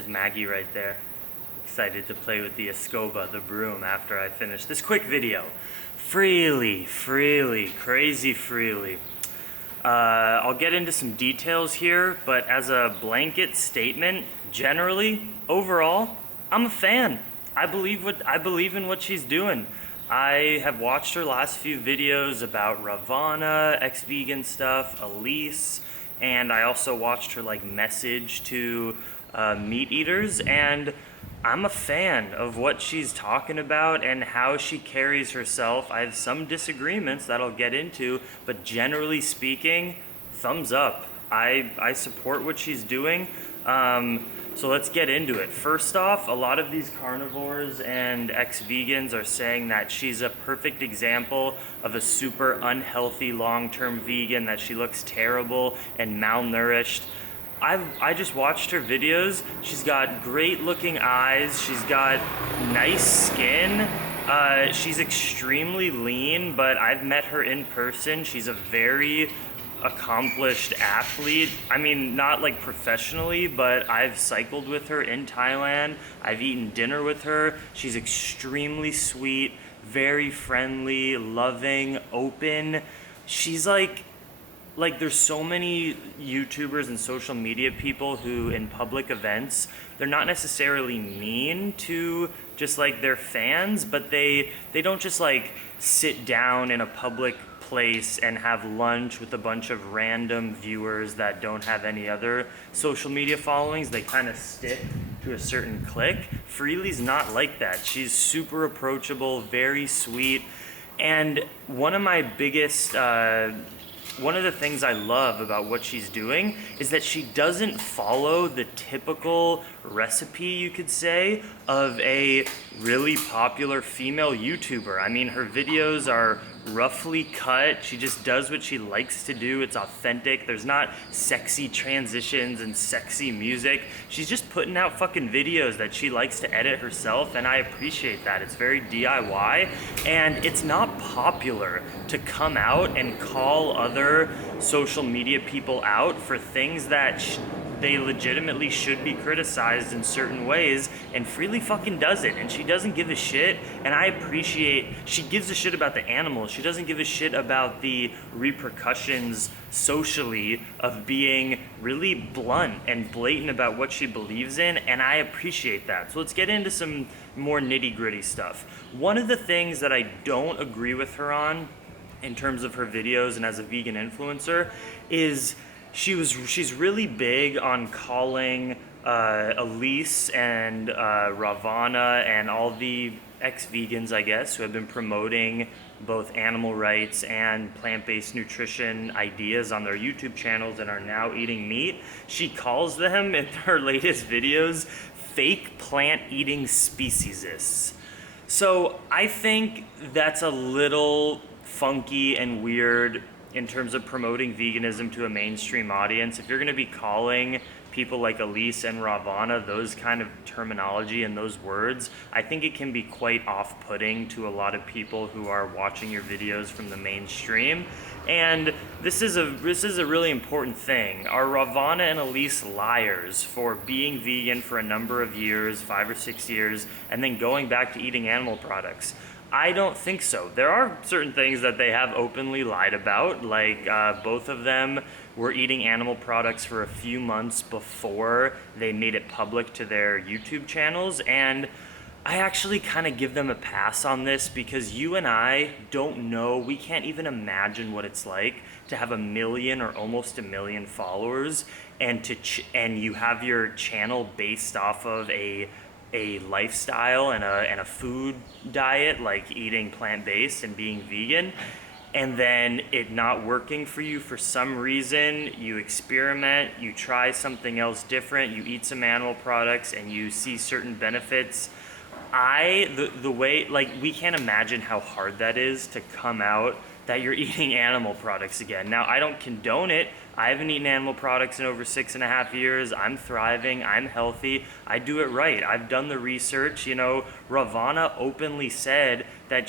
There's Maggie right there. Excited to play with the escoba, the broom, after I finish this quick video. Freelee, crazy Freelee. I'll get into some details here, but as a blanket statement, generally, overall, I'm a fan. I believe in what she's doing. I have watched her last few videos about Ravana, ex-vegan stuff, Elise, and I also watched her message to meat eaters, and I'm a fan of what she's talking about and how she carries herself. I have some disagreements that I'll get into, but generally speaking, thumbs up. I support what she's doing. So let's get into it. First off, a lot of these carnivores and ex-vegans are saying that she's a perfect example of a super unhealthy long-term vegan, that she looks terrible and malnourished. I just watched her videos. She's got great looking eyes. She's got nice skin. She's extremely lean, but I've met her in person. She's a very accomplished athlete. I mean, not like professionally, but I've cycled with her in Thailand. I've eaten dinner with her. She's extremely sweet, very friendly, loving, open. She's like there's so many YouTubers and social media people who in public events, they're not necessarily mean to just their fans, but they don't just sit down in a public place and have lunch with a bunch of random viewers that don't have any other social media followings. They kind of stick to a certain clique. Freelee's not like that. She's super approachable, very sweet, and one of the things I love about what she's doing is that she doesn't follow the typical recipe, you could say, of a really popular female YouTuber. I mean, her videos are roughly cut. She just does what she likes to do. It's authentic. There's not sexy transitions and sexy music. She's just putting out fucking videos that she likes to edit herself, and I appreciate that. It's very DIY, and it's not popular to come out and call other social media people out for things that they legitimately should be criticized in certain ways, and Freelee fucking does it, and she doesn't give a shit, and I appreciate, she gives a shit about the animals. She doesn't give a shit about the repercussions socially of being really blunt and blatant about what she believes in, and I appreciate that. So let's get into some more nitty-gritty stuff. One of the things that I don't agree with her on in terms of her videos and as a vegan influencer is she's really big on calling Elise and Ravana and all the ex-vegans, I guess, who have been promoting both animal rights and plant-based nutrition ideas on their YouTube channels and are now eating meat. She calls them in her latest videos fake plant-eating speciesists. So I think that's a little funky and weird in terms of promoting veganism to a mainstream audience. If you're going to be calling people like Elise and Ravana those kind of terminology and those words, I think it can be quite off-putting to a lot of people who are watching your videos from the mainstream. And this is a really important thing. Are Ravana and Elise liars for being vegan for a number of years, 5 or 6 years, and then going back to eating animal products? I don't think so. There are certain things that they have openly lied about, both of them were eating animal products for a few months before they made it public to their YouTube channels, and I actually kind of give them a pass on this because you and I don't know, we can't even imagine what it's like to have 1 million or almost 1 million followers and you have your channel based off of a lifestyle and a food diet, like eating plant-based and being vegan, and then it not working for you for some reason. You experiment, you try something else different, you eat some animal products and you see certain benefits. The way, we can't imagine how hard that is to come out that you're eating animal products again. Now, I don't condone it. I haven't eaten animal products in over 6.5 years. I'm thriving, I'm healthy, I do it right. I've done the research. You know, Ravana openly said that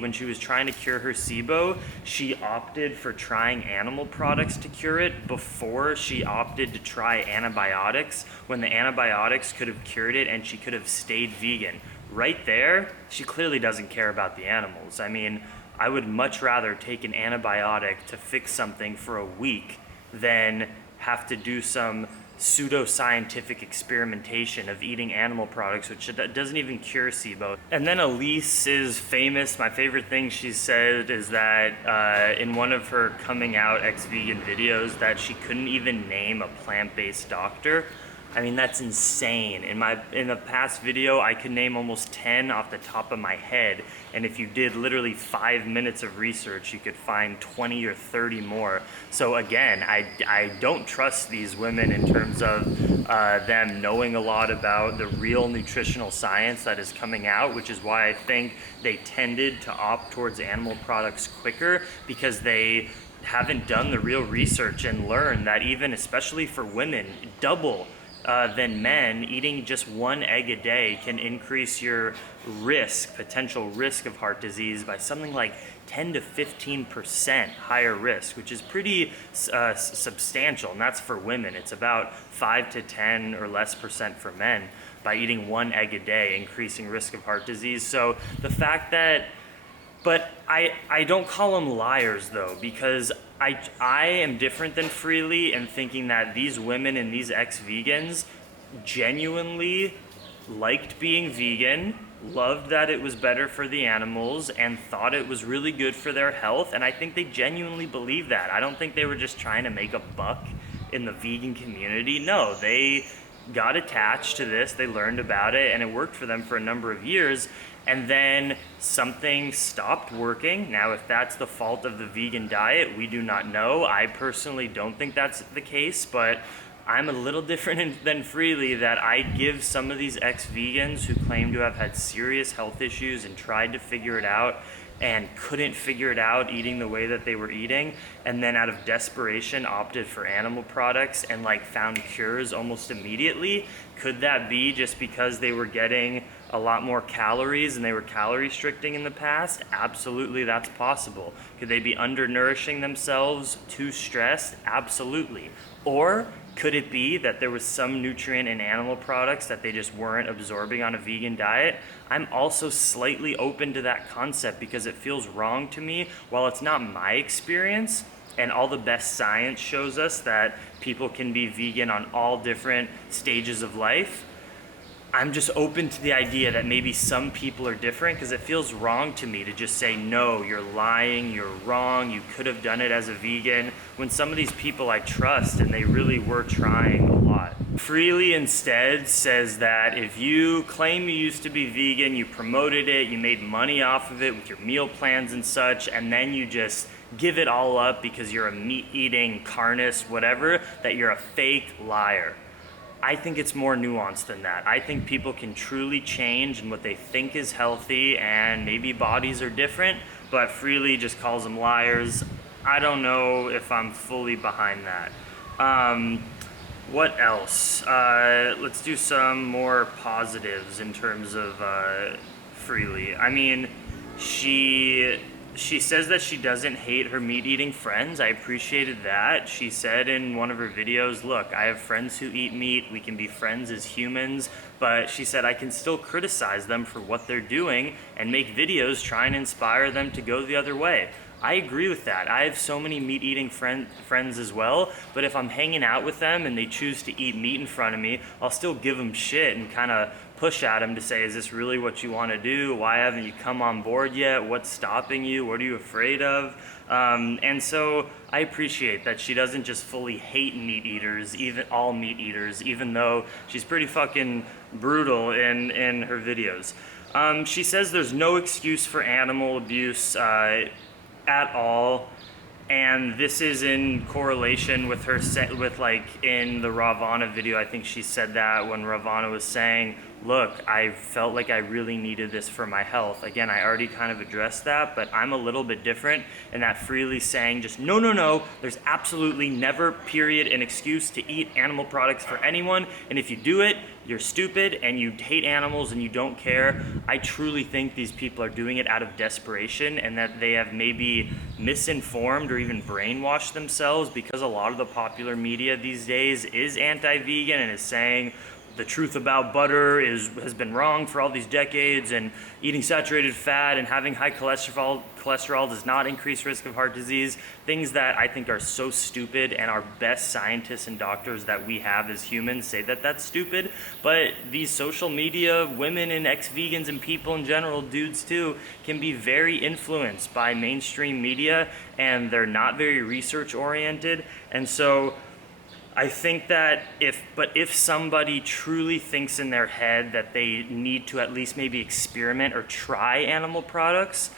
when she was trying to cure her SIBO, she opted for trying animal products to cure it before she opted to try antibiotics, when the antibiotics could have cured it and she could have stayed vegan. Right there, she clearly doesn't care about the animals. I mean, I would much rather take an antibiotic to fix something for a week than have to do some pseudoscientific experimentation of eating animal products, which doesn't even cure SIBO. And then Elise is famous. My favorite thing she said is that in one of her coming out ex-vegan videos that she couldn't even name a plant-based doctor. I mean, that's insane. In the past video, I could name almost 10 off the top of my head, and if you did literally 5 minutes of research, you could find 20 or 30 more. So again, I don't trust these women in terms of them knowing a lot about the real nutritional science that is coming out, which is why I think they tended to opt towards animal products quicker, because they haven't done the real research and learned that even, especially for women, double than men, eating just 1 egg a day can increase your potential risk of heart disease by something like 10 to 15% higher risk, which is pretty substantial, and that's for women. It's about 5 to 10 or less percent for men by eating 1 egg a day, increasing risk of heart disease. So the fact that, but I don't call them liars though, because I am different than Freelee in thinking that these women and these ex-vegans genuinely liked being vegan, loved that it was better for the animals, and thought it was really good for their health, and I think they genuinely believe that. I don't think they were just trying to make a buck in the vegan community. No, they got attached to this, they learned about it, and it worked for them for a number of years, and then something stopped working. Now, if that's the fault of the vegan diet, we do not know. I personally don't think that's the case, but I'm a little different than Freelee, that I give some of these ex-vegans who claim to have had serious health issues and tried to figure it out and couldn't figure it out eating the way that they were eating, and then out of desperation opted for animal products and like found cures almost immediately. Could that be just because they were getting a lot more calories and they were calorie restricting in the past? Absolutely, that's possible. Could they be undernourishing themselves, too stressed? Absolutely. Or could it be that there was some nutrient in animal products that they just weren't absorbing on a vegan diet? I'm also slightly open to that concept because it feels wrong to me. While it's not my experience, and all the best science shows us that people can be vegan on all different stages of life, I'm just open to the idea that maybe some people are different, because it feels wrong to me to just say, no, you're lying, you're wrong, you could have done it as a vegan, when some of these people I trust and they really were trying a lot. Freelee instead says that if you claim you used to be vegan, you promoted it, you made money off of it with your meal plans and such, and then you just give it all up because you're a meat-eating carnist, whatever, that you're a fake liar. I think it's more nuanced than that. I think people can truly change in what they think is healthy, and maybe bodies are different, but Freelee just calls them liars. I don't know if I'm fully behind that. What else? Let's do some more positives in terms of Freelee. I mean, she says that she doesn't hate her meat-eating friends. I appreciated that. She said in one of her videos, look, I have friends who eat meat, we can be friends as humans, but she said I can still criticize them for what they're doing and make videos trying to inspire them to go the other way. I agree with that. I have so many meat-eating friends as well, but if I'm hanging out with them and they choose to eat meat in front of me, I'll still give them shit and kind of push at them to say, is this really what you want to do? Why haven't you come on board yet? What's stopping you? What are you afraid of? And so I appreciate that she doesn't just fully hate meat eaters, even all meat eaters, even though she's pretty fucking brutal in her videos. She says there's no excuse for animal abuse at all. And this is in correlation with her with like in the Ravana video. I think she said that when Ravana was saying, look, I felt like I really needed this for my health. Again, I already kind of addressed that, but I'm a little bit different in that Freelee saying just no, no, no, there's absolutely never, period, an excuse to eat animal products for anyone. And if you do it, you're stupid and you hate animals and you don't care. I truly think these people are doing it out of desperation, and that they have maybe misinformed or even brainwashed themselves, because a lot of the popular media these days is anti-vegan and is saying the truth about butter has been wrong for all these decades, and eating saturated fat and having high cholesterol does not increase risk of heart disease. Things that I think are so stupid, and our best scientists and doctors that we have as humans say that that's stupid. But these social media women and ex-vegans and people in general, dudes too, can be very influenced by mainstream media, and they're not very research oriented. And so I think that if somebody truly thinks in their head that they need to at least maybe experiment or try animal products,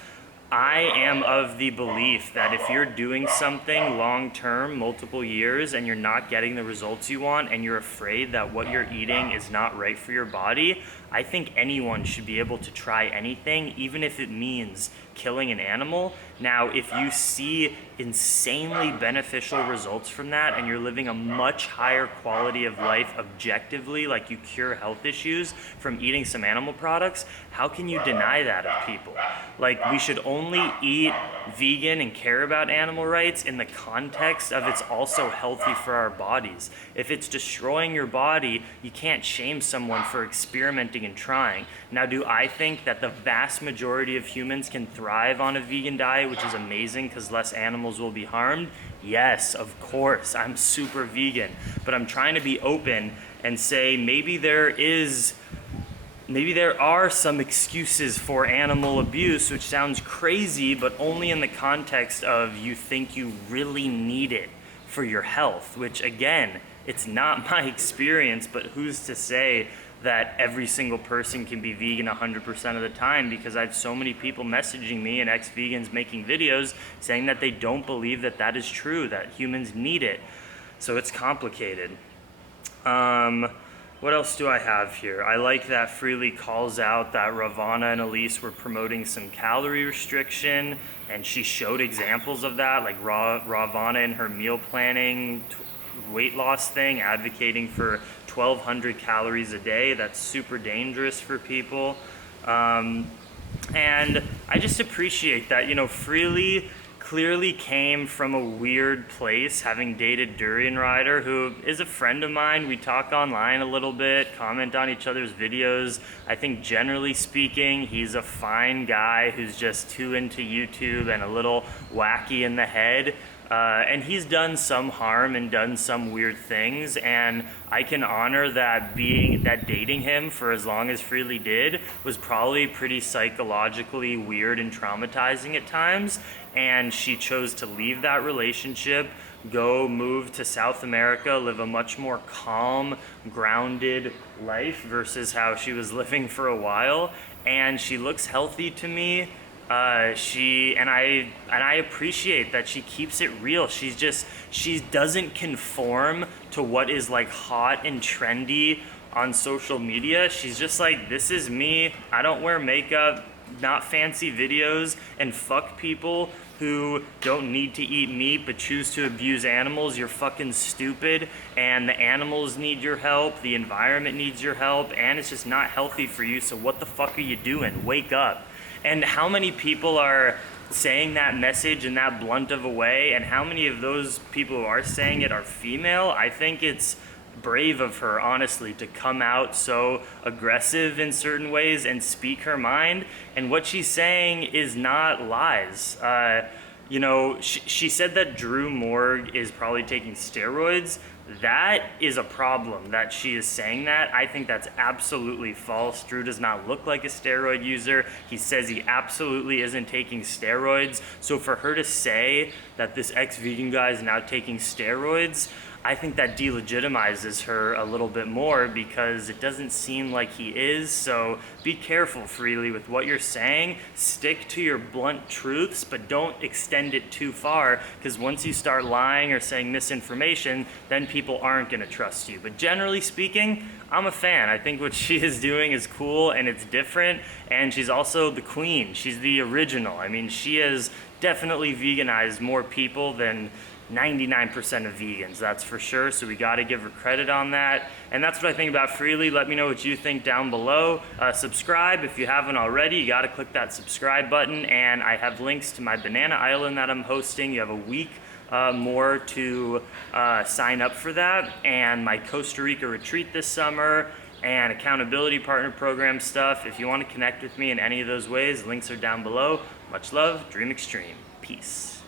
I am of the belief that if you're doing something long term, multiple years, and you're not getting the results you want, and you're afraid that what you're eating is not right for your body, I think anyone should be able to try anything, even if it means killing an animal. Now, if you see insanely beneficial results from that, and you're living a much higher quality of life objectively, like you cure health issues from eating some animal products, how can you deny that of people? Like, we should only eat vegan and care about animal rights in the context of it's also healthy for our bodies. If it's destroying your body, you can't shame someone for experimenting and trying. Now, do I think that the vast majority of humans can thrive on a vegan diet, which is amazing because less animals will be harmed? Yes, of course, I'm super vegan, but I'm trying to be open and say maybe there are some excuses for animal abuse, which sounds crazy, but only in the context of you think you really need it for your health, which again, it's not my experience, but who's to say that every single person can be vegan 100% of the time, because I have so many people messaging me and ex-vegans making videos saying that they don't believe that that is true, that humans need it. So it's complicated. What else do I have here? I like that Freelee calls out that Ravana and Elise were promoting some calorie restriction, and she showed examples of that, like Ravana in her meal planning weight loss thing, advocating for 1,200 calories a day. That's super dangerous for people. And I just appreciate that, Freelee clearly came from a weird place, having dated Durian Rider, who is a friend of mine. We talk online a little bit, comment on each other's videos. I think generally speaking, he's a fine guy who's just too into YouTube and a little wacky in the head. And he's done some harm and done some weird things, and I can honor that dating him for as long as Freelee did was probably pretty psychologically weird and traumatizing at times, and she chose to leave that relationship, go move to South America, live a much more calm, grounded life versus how she was living for a while, and she looks healthy to me. I appreciate that she keeps it real. She doesn't conform to what is like hot and trendy on social media. She's just like, this is me. I don't wear makeup, not fancy videos, and fuck people who don't need to eat meat but choose to abuse animals. You're fucking stupid, and the animals need your help, the environment needs your help, and it's just not healthy for you, so what the fuck are you doing? Wake up. And how many people are saying that message in that blunt of a way, and how many of those people who are saying it are female? I think it's brave of her, honestly, to come out so aggressive in certain ways and speak her mind. And what she's saying is not lies. She said that Drew Morg is probably taking steroids. That is a problem that she is saying that. I think that's absolutely false. Drew does not look like a steroid user. He says he absolutely isn't taking steroids. So for her to say that this ex-vegan guy is now taking steroids, I think that delegitimizes her a little bit more because it doesn't seem like he is. So be careful, Freelee, with what you're saying. Stick to your blunt truths, but don't extend it too far, because once you start lying or saying misinformation, then people aren't going to trust you. But generally speaking, I'm a fan. I think what she is doing is cool and it's different, and she's also the queen. She's the original. I mean, she has definitely veganized more people than 99% of vegans, that's for sure, so we got to give her credit on that. And that's what I think about Freelee. Let me know what you think down below. Subscribe if you haven't already. You got to click that subscribe button, and I have links to my banana island that I'm hosting. You have a week more to sign up for that, and my Costa Rica retreat this summer, and accountability partner program stuff. If you want to connect with me in any of those ways, links are down below. Much love, dream extreme. Peace.